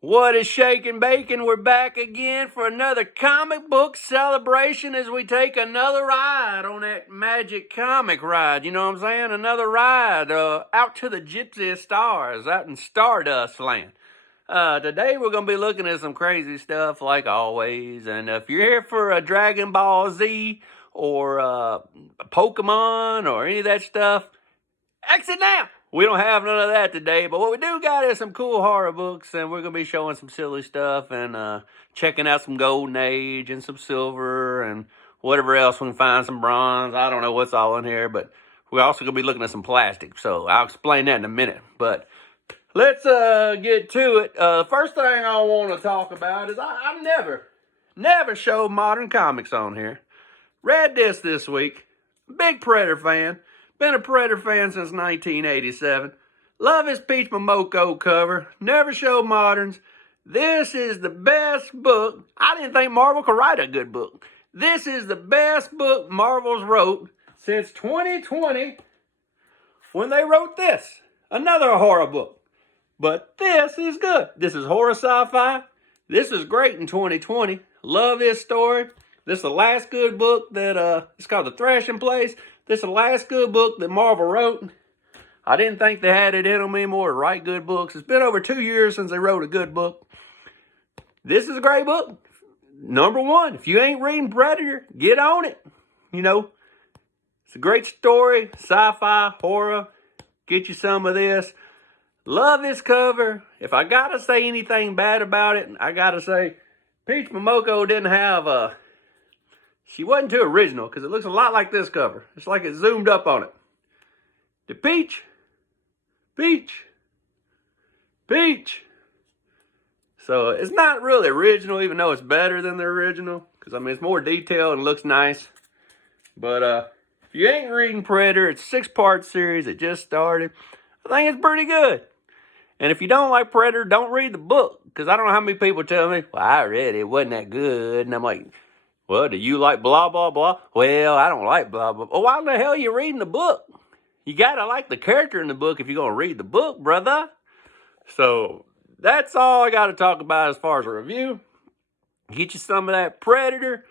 What is shaking bacon? We're back again for another comic book celebration as we take another ride on that magic comic ride. You know what I'm saying? Another ride out to the gypsy stars out in Stardust Land. Today we're going to be looking at some crazy stuff like always. And if you're here for a Dragon Ball Z or Pokemon or any of that stuff, exit now. We don't have none of that today, but what we do got is some cool horror books, and we're going to be showing some silly stuff and checking out some Golden Age and some silver and whatever else we can find, some bronze. I don't know what's all in here, but we're also going to be looking at some plastic, so I'll explain that in a minute. But let's get to it. The first thing I want to talk about is I've never showed modern comics on here. Read this week. Big Predator fan. Been a Predator fan since 1987. Love his Peach Momoko cover. Never showed moderns. This is the best book. I didn't think Marvel could write a good book. This is the best book Marvel's wrote since 2020 when they wrote this. Another horror book. But this is good. This is horror sci-fi. This is great in 2020. Love this story. This is the last good book that, it's called The Thrashing Place. This is the last good book that Marvel wrote. I didn't think they had it in them anymore to write good books. It's been over 2 years since they wrote a good book. This is a great book. Number one, if you ain't reading Predator, get on it. You know, it's a great story, sci-fi, horror. Get you some of this. Love this cover. If I gotta say anything bad about it, I gotta say Peach Momoko didn't have she wasn't too original because it looks a lot like this cover. It's like it zoomed up on it. The Peach. So it's not really original, even though it's better than the original. Because, I mean, it's more detailed and looks nice. But if you ain't reading Predator, it's a 6-part series. It just started. I think it's pretty good. And if you don't like Predator, don't read the book. Because I don't know how many people tell me, well, I read it. It wasn't that good. And I'm like, well, do you like blah, blah, blah? Well, I don't like blah, blah, blah. Well, why the hell are you reading the book? You got to like the character in the book if you're going to read the book, brother. So that's all I got to talk about as far as a review. Get you some of that Predator.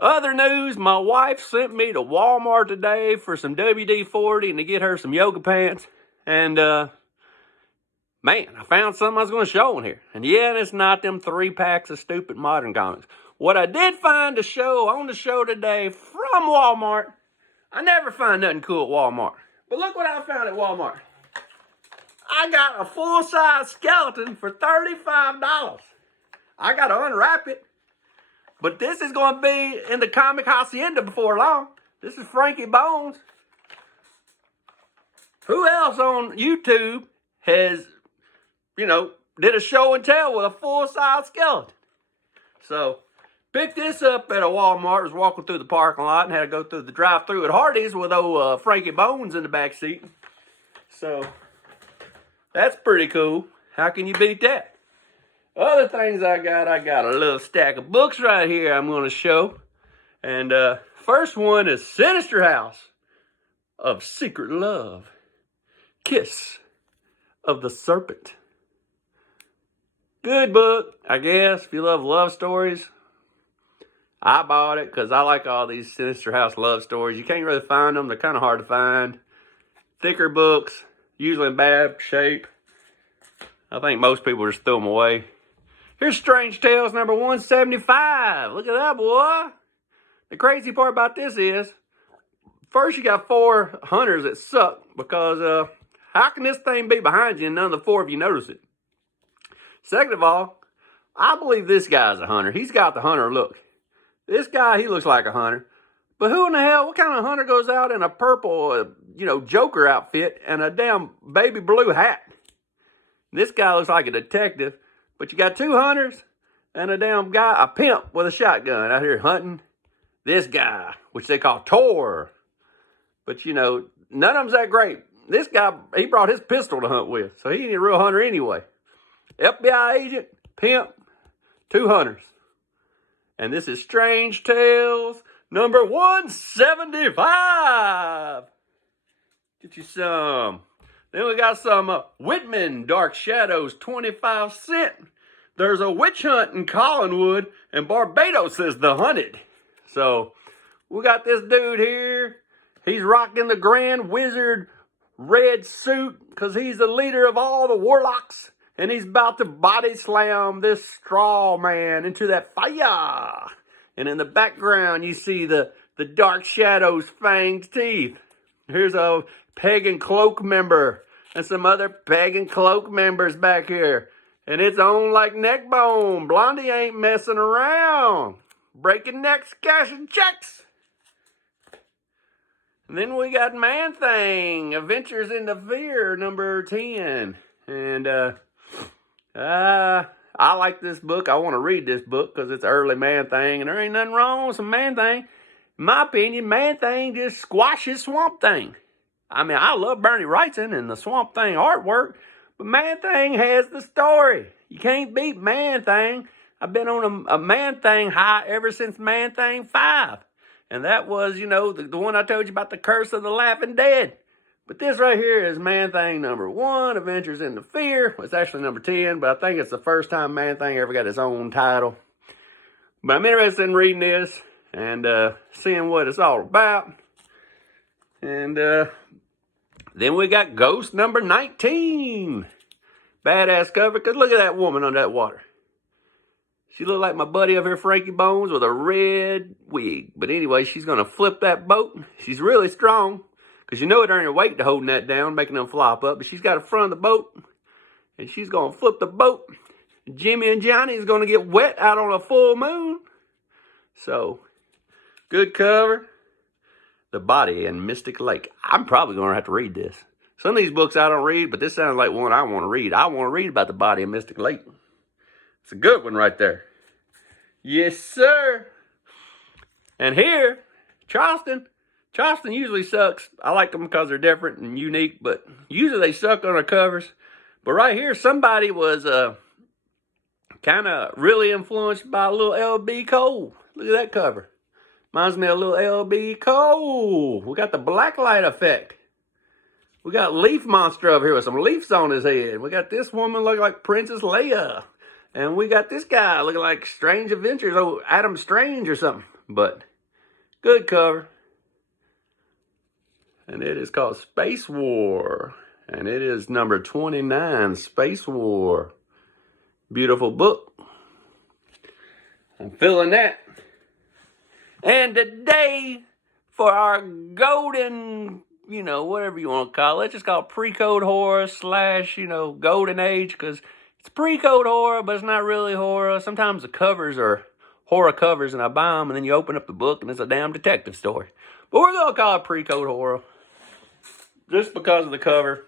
Other news, my wife sent me to Walmart today for some WD-40 and to get her some yoga pants. And, man, I found something I was going to show in here. And yeah, it's not them 3 packs of stupid modern comics. What I did find to show on the show today from Walmart, I never find nothing cool at Walmart. But look what I found at Walmart. I got a full-size skeleton for $35. I got to unwrap it. But this is going to be in the Comic Hacienda before long. This is Frankie Bones. Who else on YouTube has, did a show and tell with a full-size skeleton? So, picked this up at a Walmart. Was walking through the parking lot and had to go through the drive-thru at Hardee's with old Frankie Bones in the back seat. So, that's pretty cool. How can you beat that? Other things I got a little stack of books right here I'm going to show. And first one is Sinister House of Secret Love. Kiss of the Serpent. Good book, I guess, if you love stories. I bought it because I like all these Sinister House love stories. You can't really find them. They're kind of hard to find. Thicker books, usually in bad shape. I think most people just throw them away. Here's Strange Tales number 175. Look at that, boy. The crazy part about this is, first you got 4 hunters that suck because how can this thing be behind you and none of the 4 of you notice it? Second of all, I believe this guy's a hunter. He's got the hunter look. This guy, he looks like a hunter. But who in the hell, what kind of hunter goes out in a purple, Joker outfit and a damn baby blue hat? This guy looks like a detective. But you got 2 hunters and a damn guy, a pimp with a shotgun out here hunting this guy, which they call Tor. But, none of them's that great. This guy, he brought his pistol to hunt with. So he ain't a real hunter anyway. FBI agent, pimp, 2 hunters. And this is Strange Tales number 175. Get you some. Then we got some Whitman Dark Shadows, 25 cents. There's a witch hunt in Collinwood, and Barbados is the hunted. So we got this dude here. He's rocking the Grand Wizard red suit because he's the leader of all the warlocks. And he's about to body slam this straw man into that fire. And in the background, you see the Dark Shadows fanged teeth. Here's a pagan cloak member and some other pagan cloak members back here. And it's on like neck bone. Blondie ain't messing around. Breaking necks, cashing checks. And then we got Man Thing, Adventures into Fear, number 10. And I like this book. I want to read this book because it's early Man Thing. And there ain't nothing wrong with some Man Thing. In my opinion, Man Thing just squashes Swamp Thing. I mean, I love Bernie Wrightson and the Swamp Thing artwork. But Man Thing has the story. You can't beat Man Thing. I've been on a Man Thing high ever since Man Thing 5. And that was, you know, the one I told you about, the Curse of the Laughing Dead. But this right here is Man Thing number 1, Adventures into Fear. Well, it's actually number 10, but I think it's the first time Man Thing ever got his own title. But I'm interested in reading this and seeing what it's all about. And then we got Ghost number 19. Badass cover, because look at that woman under that water. She looked like my buddy over here, Frankie Bones, with a red wig. But anyway, she's going to flip that boat. She's really strong, because you know it ain't her weight to holding that down, making them flop up. But she's got the front of the boat, and she's going to flip the boat. Jimmy and Johnny is going to get wet out on a full moon. So, good cover. The Body in Mystic Lake. I'm probably going to have to read this. Some of these books I don't read, but this sounds like one I want to read. I want to read about the Body in Mystic Lake. It's a good one right there. Yes, sir. And here, Charleston. Charleston usually sucks. I like them because they're different and unique, but usually they suck on their covers. But right here, somebody was kind of really influenced by a little L.B. Cole. Look at that cover. Reminds me of a little L.B. Cole. We got the blacklight effect. We got Leaf Monster over here with some leaves on his head. We got this woman looking like Princess Leia. And we got this guy looking like Strange Adventures. Oh, Adam Strange or something. But good cover. And it is called Space War. And it is number 29, Space War. Beautiful book. I'm feeling that. And today, for our golden, you know, whatever you want to call it, let's just call it pre-code horror / you know, golden age, because it's pre-code horror, but it's not really horror. Sometimes the covers are horror covers, and I buy them, and then you open up the book, and it's a damn detective story. But we're going to call it pre-code horror, just because of the cover.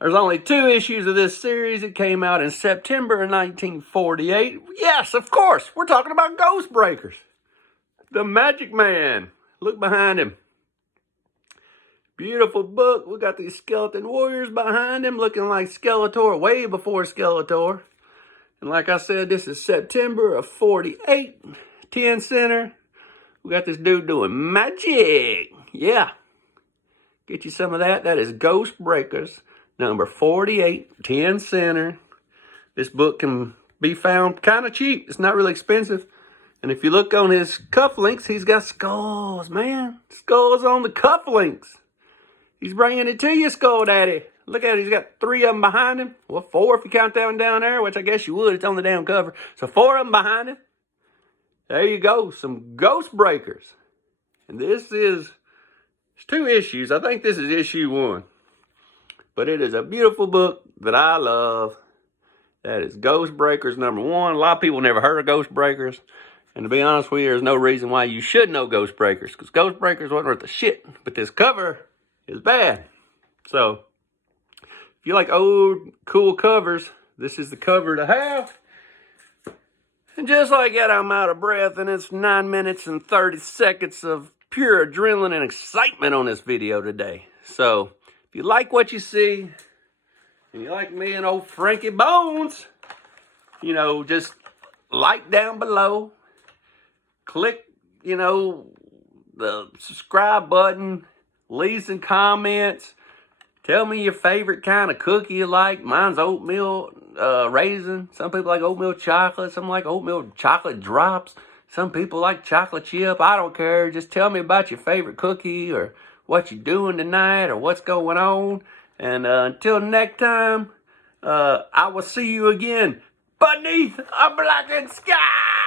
There's only 2 issues of this series. It came out in September of 1948. Yes, of course, we're talking about Ghost Breakers. The Magic Man. Look behind him. Beautiful book. We got these skeleton warriors behind him looking like Skeletor, way before Skeletor. And like I said, this is September of 48. 10 center. We got this dude doing magic. Yeah. Get you some of that. That is Ghost Breakers, number 48, 10 center. This book can be found kind of cheap. It's not really expensive. And if you look on his cufflinks, he's got skulls, man. Skulls on the cufflinks. He's bringing it to you, Skull Daddy. Look at it. He's got 3 of them behind him. Well, 4 if you count that one down there, which I guess you would. It's on the damn cover. So 4 of them behind him. There you go. Some Ghost Breakers. And this is 2 issues. I think this is issue 1. But it is a beautiful book that I love. That is Ghost Breakers number 1. A lot of people never heard of Ghost Breakers. And to be honest with you, there's no reason why you should know Ghost Breakers, because Ghost Breakers wasn't worth the shit. But this cover is bad. So, if you like old, cool covers, this is the cover to have. And just like that, I'm out of breath, and it's 9 minutes and 30 seconds of pure adrenaline and excitement on this video today. So, if you like what you see, and you like me and old Frankie Bones, you know, just like down below. Click, you know, the subscribe button. Leave some comments. Tell me your favorite kind of cookie you like. Mine's oatmeal raisin. Some people like oatmeal chocolate. Some like oatmeal chocolate drops. Some people like chocolate chip. I don't care. Just tell me about your favorite cookie or what you're doing tonight or what's going on. And until next time, I will see you again beneath a blackened sky.